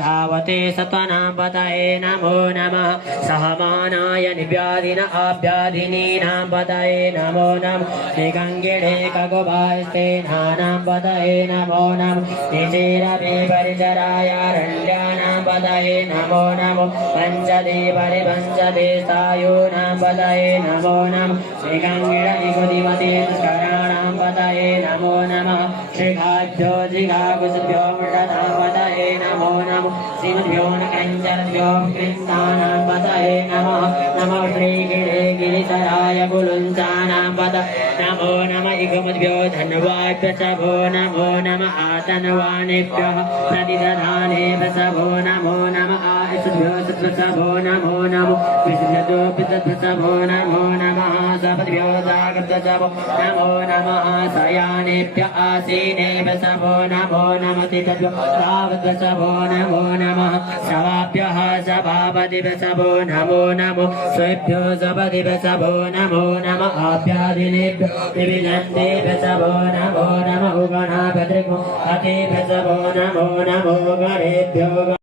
धावते सत्वनां पतये नमो नमः सहमानाय निव्याधिन आव्याधिनीनां पतये नमो नमः निगङ्गिणे खगोभास्ते नानां पतये नमो नमः निचेरवे परिचरायारण्यानां पतये नमो नमः पञ्चदे परिपञ्चदे सायूनां पतये नमो नमः निगङ्गिण निगुदिमते स्कराणां पतये नमो नमः श्रीघाभ्यो जिघाकुशभ्यो मृडनां पतये नमो नमः श्रीमद्भ्यो नकञ्जनभ्यो कृष्णानां पतये नमः नमः श्रीगिरे गिरिधराय गुलुञ्चानां पतये नमो नमः इगमद्भ्यो धन्वाभ्य च भो नमो नमः आतन्वानेभ्यः प्रतिदधानेभ्य च भो नमो नमः आयुषभ्यो च भो नमो नमः विष्णुभ्यो च भो नमो नमः सपद्भ्यो जागृत च भो नमो नमः शयानेभ्य आसीनेभ्य च भो नमो नमः तिथभ्यो तावद् च भो नमो नमः सवाभ्यः सभापतिभ्य च भो नमो नमः स्वेभ्यो सपदिभ्य च भो नमो नमः आभ्यादिनेभ्यो विविनन्देभ्य च भो नमो नमः उगणाभ्यद्रिगो अतेभ्य च भो नमो नमो गणेभ्यो